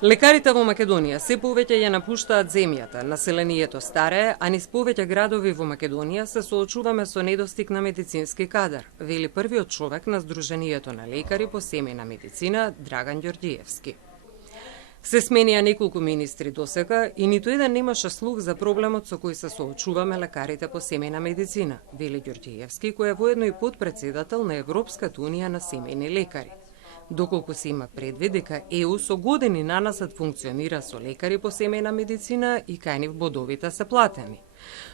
Лекарите во Македонија се повеќе ја напуштаат земјата, населението старее, а низ повеќе градови во Македонија се соочуваме со недостиг на медицински кадар, вели првиот човек на Сдруженијето на лекари по семејна медицина Драган Ѓорѓиевски. Се сменија неколку министри досега и ниту еден немаше слух за проблемот со кој се соочуваме лекарите по семејна медицина, вели Ѓорѓиевски, кој е воедно и подпредседател на Европската унија на семејни лекари. Доколку се има предвид дека ЕУ со години нанасад функционира со лекари по семејна медицина и кај нив бодовите се платени.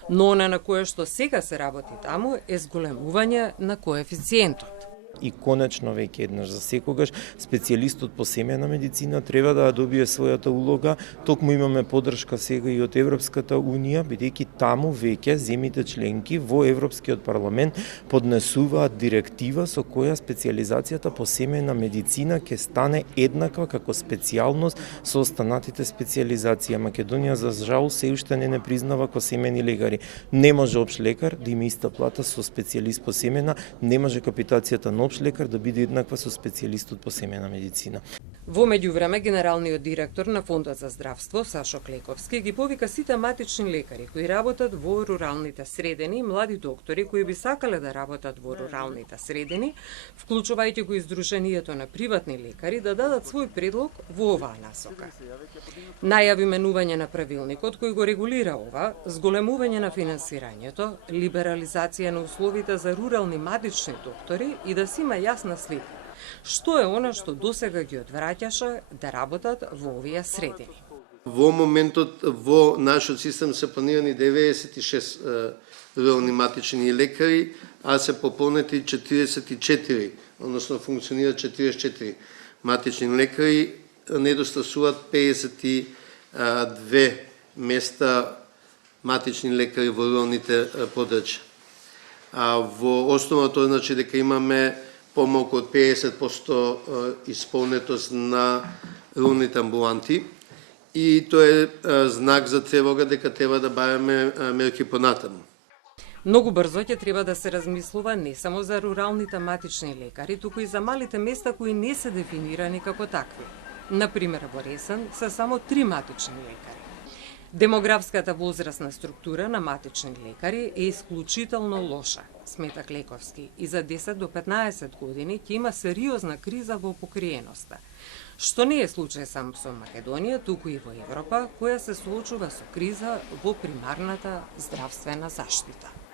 Но она на кое што сега се работи таму е зголемување на коефициентот. И конечно веќе еднаш за секогаш специјалистот по семејна медицина треба да добие својата улога. Токму имаме поддршка сега и од Европската унија, бидејќи таму веќе земјите членки во Европскиот парламент поднесуваат директива со која специјализацијата по семејна медицина ќе стане еднаква како специјалност со останатите специјализации. Македонија за жал се уште не признава ко семејни лекари. Не може општ лекар да има иста плата со специјалист по семејна, не може капитацијата на општ лекар да биде еднаква со специјалистот по семејна медицина. Во меѓувреме, генералниот директор на Фондот за здравство, Сашо Клековски, ги повика сите матични лекари кои работат во руралните средини и млади доктори кои би сакале да работат во руралните средини, вклучувајќи го и Сдруженијето на приватни лекари, да дадат свој предлог во оваа насока. Најави менување на правилникот кој го регулира ова, зголемување на финансирањето, либерализација на условите за рурални матични доктори и да се има јасна слика што е она што досега ги одвраќаше да работат во овие средини. Во моментот во нашиот систем се планирани 96 рурални матични лекари, а се пополнети 44, односно функционираат 44 матични лекари, недостасуваат 52 места матични лекари во руралните подрачја. Во основа тоа значи дека имаме помалку од 50% исполнетост на руралните амбуланти и тоа е знак за тревога дека треба да бараме мерки понатаму. Многу брзо ќе треба да се размислува не само за руралните матични лекари, туку и за малите места кои не се дефинирани како такви. Например, во Ресен се само 3 матични лекари. Демографската возрастна структура на матични лекари е исклучително лоша, смета Клековски, и за 10 до 15 години ќе има сериозна криза во покриеноста, што не е случај само со Македонија, туку и во Европа, која се соочува со криза во примарната здравствена заштита.